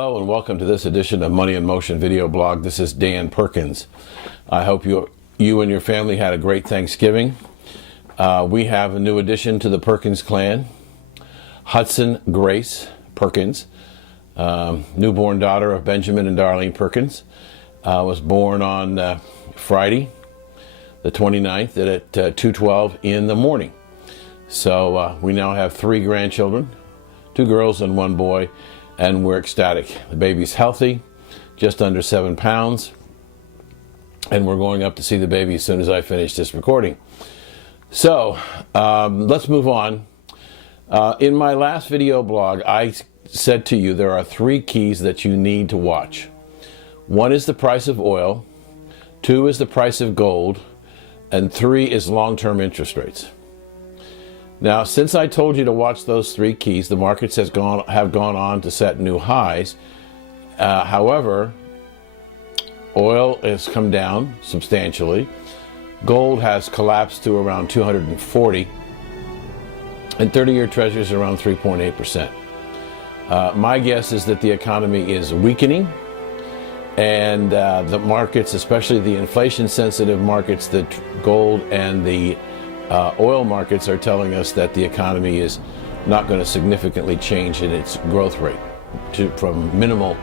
Hello and welcome to this edition of Money in Motion video blog. This is Dan Perkins. I hope you and your family had a great Thanksgiving. We have a new addition to the Perkins clan, Hudson Grace Perkins, newborn daughter of Benjamin and Darlene Perkins, was born on Friday, the 29th at 2:12 in the morning. So we now have 3 grandchildren, 2 girls and 1 boy. And we're ecstatic. The baby's healthy, just under 7 pounds, and we're going up to see the baby as soon as I finish this recording. So let's move on. In my last video blog, I said to you there are 3 keys that you need to watch. 1 is the price of oil, 2 is the price of gold, and 3 is long-term interest rates. Now, since I told you to watch those 3 keys, the markets have gone on to set new highs. However, oil has come down substantially. Gold has collapsed to around 240, and 30-year treasuries around 3.8%. My guess is that the economy is weakening, and the markets, especially the inflation-sensitive markets, the gold and the oil markets, are telling us that the economy is not going to significantly change in its growth rate from minimal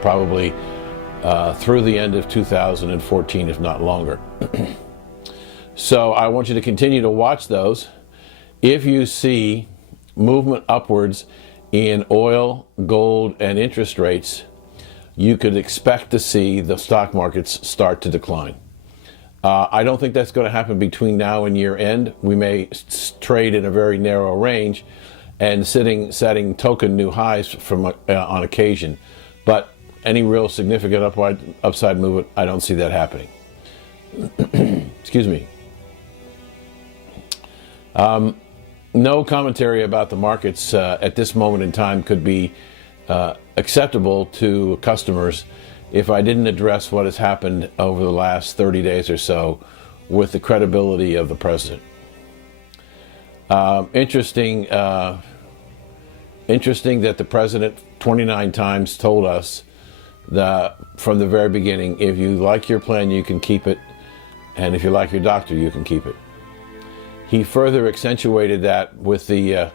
probably through the end of 2014, if not longer. So I want you to continue to watch those. If you see movement upwards in oil, gold, and interest rates, you could expect to see the stock markets start to decline. I don't think that's going to happen between now and year end. We may trade in a very narrow range and setting token new highs on occasion. But any real significant upside movement, I don't see that happening. Excuse me. No commentary about the markets at this moment in time could be acceptable to customers if I didn't address what has happened over the last 30 days or so with the credibility of the president. Interesting that the president 29 times told us that from the very beginning, if you like your plan, you can keep it, and if you like your doctor, you can keep it. He further accentuated that with the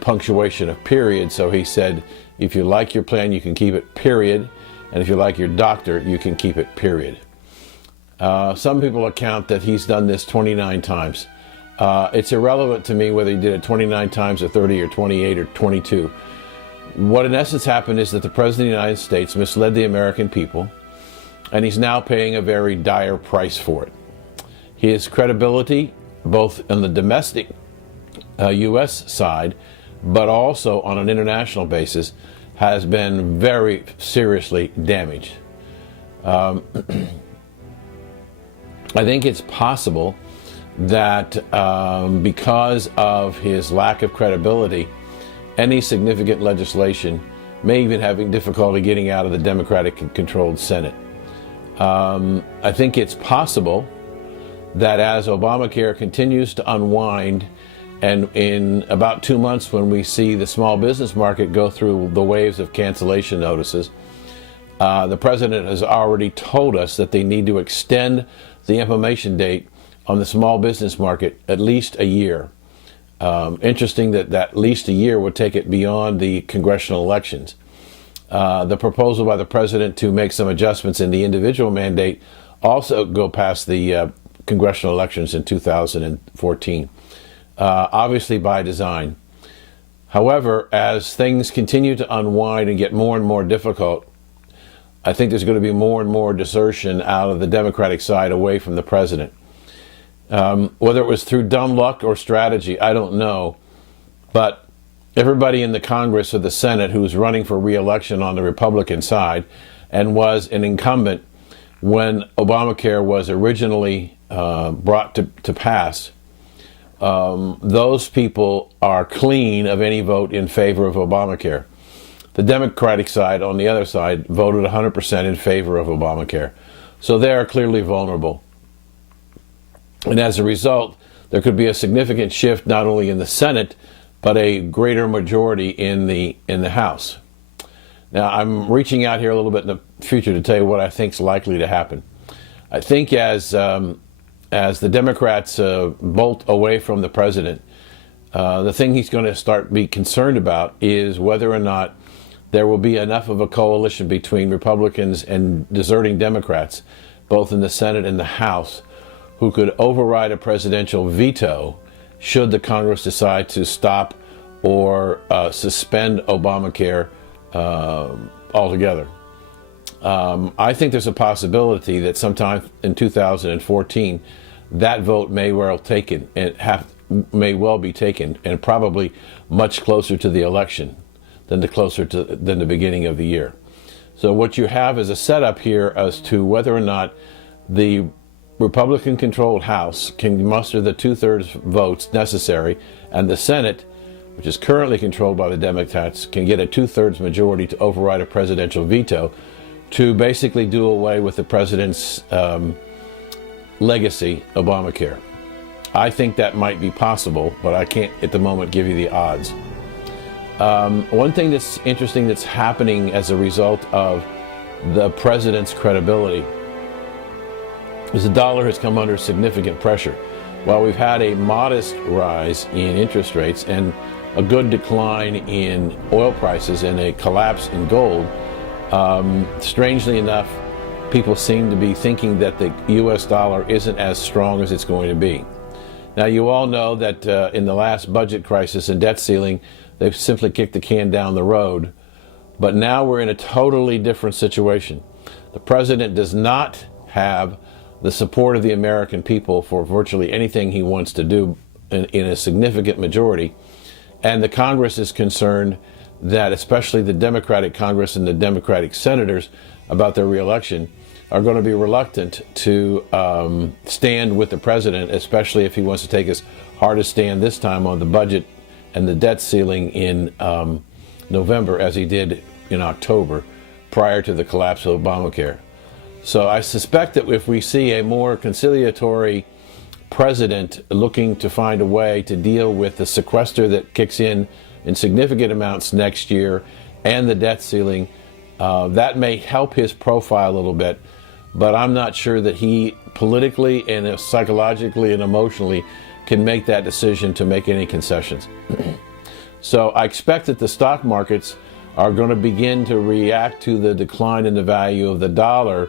punctuation of period. So he said, if you like your plan, you can keep it, period. And if you like your doctor, you can keep it, period. Some people account that he's done this 29 times. It's irrelevant to me whether he did it 29 times or 30 or 28 or 22. What in essence happened is that the President of the United States misled the American people, and he's now paying a very dire price for it. His credibility, both on the domestic U.S. side, but also on an international basis, has been very seriously damaged. I think it's possible that because of his lack of credibility, any significant legislation may even have difficulty getting out of the Democratic-controlled Senate. I think it's possible that as Obamacare continues to unwind, and in about 2 months, when we see the small business market go through the waves of cancellation notices, the president has already told us that they need to extend the implementation date on the small business market at least a year. Interesting that at least a year would take it beyond the congressional elections. The proposal by the president to make some adjustments in the individual mandate also go past the congressional elections in 2014. Obviously by design. However, as things continue to unwind and get more and more difficult, I think there's going to be more and more desertion out of the Democratic side away from the president. Whether it was through dumb luck or strategy, I don't know. But everybody in the Congress or the Senate who's running for re-election on the Republican side and was an incumbent when Obamacare was originally brought to pass, those people are clean of any vote in favor of Obamacare. The Democratic side, on the other side, voted 100% in favor of Obamacare. So they are clearly vulnerable. And as a result, there could be a significant shift not only in the Senate, but a greater majority in the House. Now, I'm reaching out here a little bit in the future to tell you what I think is likely to happen. I think as the Democrats bolt away from the president, the thing he's going to be concerned about is whether or not there will be enough of a coalition between Republicans and deserting Democrats, both in the Senate and the House, who could override a presidential veto should the Congress decide to stop or suspend Obamacare altogether. I think there's a possibility that sometime in 2014, that vote may well be taken, and probably much closer to the election than the beginning of the year. So what you have is a setup here as to whether or not the Republican-controlled House can muster the 2/3 votes necessary, and the Senate, which is currently controlled by the Democrats, can get a 2/3 majority to override a presidential veto to basically do away with the president's legacy, Obamacare. I think that might be possible, but I can't at the moment give you the odds. One thing that's interesting that's happening as a result of the president's credibility is the dollar has come under significant pressure. While we've had a modest rise in interest rates and a good decline in oil prices and a collapse in gold, strangely enough, people seem to be thinking that the U.S. dollar isn't as strong as it's going to be. Now, you all know that in the last budget crisis and debt ceiling, they've simply kicked the can down the road. But now we're in a totally different situation. The president does not have the support of the American people for virtually anything he wants to do in a significant majority. And the Congress is concerned that especially the Democratic Congress and the Democratic senators about their reelection are going to be reluctant to stand with the president, especially if he wants to take as hard a stand this time on the budget and the debt ceiling in November as he did in October prior to the collapse of Obamacare. So I suspect that if we see a more conciliatory president looking to find a way to deal with the sequester that kicks in significant amounts next year and the debt ceiling, that may help his profile a little bit, but I'm not sure that he politically and psychologically and emotionally can make that decision to make any concessions. So I expect that the stock markets are going to begin to react to the decline in the value of the dollar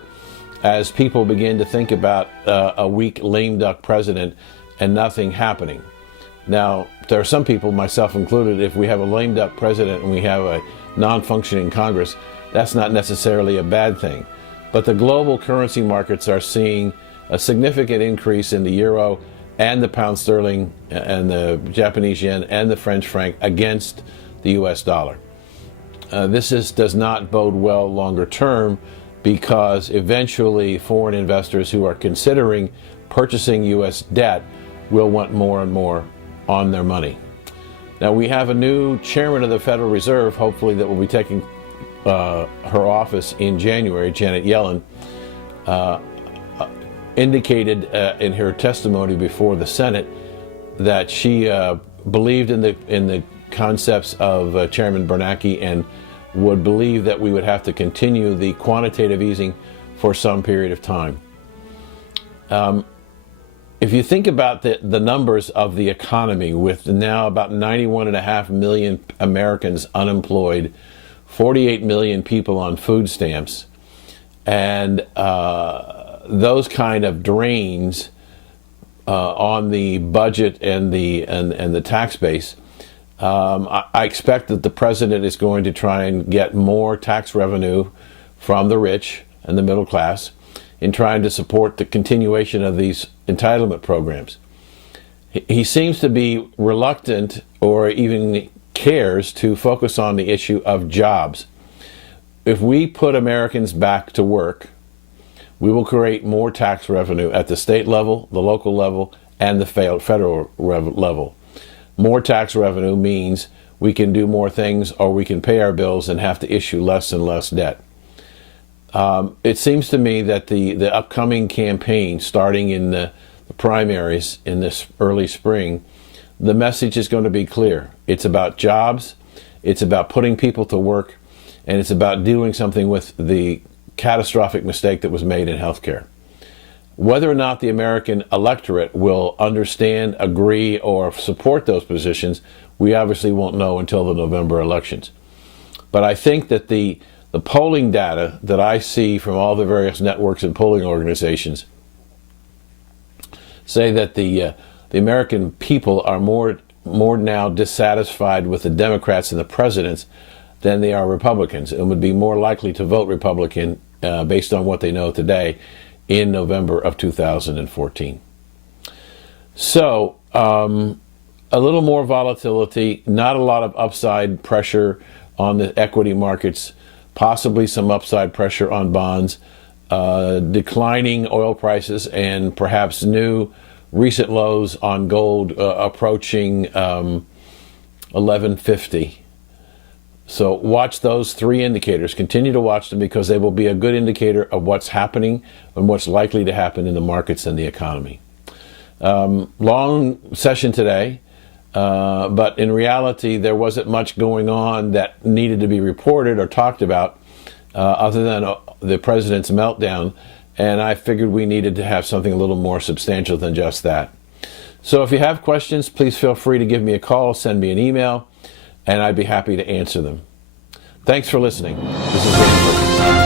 as people begin to think about a weak, lame duck president and nothing happening. Now, there are some people, myself included, if we have a lame duck president and we have a non-functioning Congress, that's not necessarily a bad thing. But the global currency markets are seeing a significant increase in the euro and the pound sterling and the Japanese yen and the French franc against the US dollar. This does not bode well longer term, because eventually foreign investors who are considering purchasing U.S. debt will want more and more on their money. Now, we have a new chairman of the Federal Reserve, hopefully, that will be taking her office in January. Janet Yellen indicated in her testimony before the Senate that she believed in the concepts of Chairman Bernanke and would believe that we would have to continue the quantitative easing for some period of time. If you think about the numbers of the economy, with now about 91.5 million Americans unemployed, 48 million people on food stamps, and those kind of drains on the budget and the tax base, I expect that the president is going to try and get more tax revenue from the rich and the middle class in trying to support the continuation of these entitlement programs. He seems to be reluctant, or even cares, to focus on the issue of jobs. If we put Americans back to work, we will create more tax revenue at the state level, the local level, and the federal level. More tax revenue means we can do more things, or we can pay our bills and have to issue less and less debt. It seems to me that the upcoming campaign, starting in the primaries in this early spring, the message is going to be clear. It's about jobs. It's about putting people to work. and it's about doing something with the catastrophic mistake that was made in healthcare. Whether or not the American electorate will understand, agree, or support those positions, we obviously won't know until the November elections. But I think that the polling data that I see from all the various networks and polling organizations say that the American people are more now dissatisfied with the Democrats and the presidents than they are Republicans, and would be more likely to vote Republican based on what they know today in November of 2014. So a little more volatility, not a lot of upside pressure on the equity markets, possibly some upside pressure on bonds, declining oil prices, and perhaps new recent lows on gold approaching 1150. So watch those three indicators. Continue to watch them because they will be a good indicator of what's happening and what's likely to happen in the markets and the economy. Long session today, but in reality there wasn't much going on that needed to be reported or talked about other than the president's meltdown, and I figured we needed to have something a little more substantial than just that. So if you have questions, please feel free to give me a call, send me an email, and I'd be happy to answer them. Thanks for listening. This is Dan Perkins.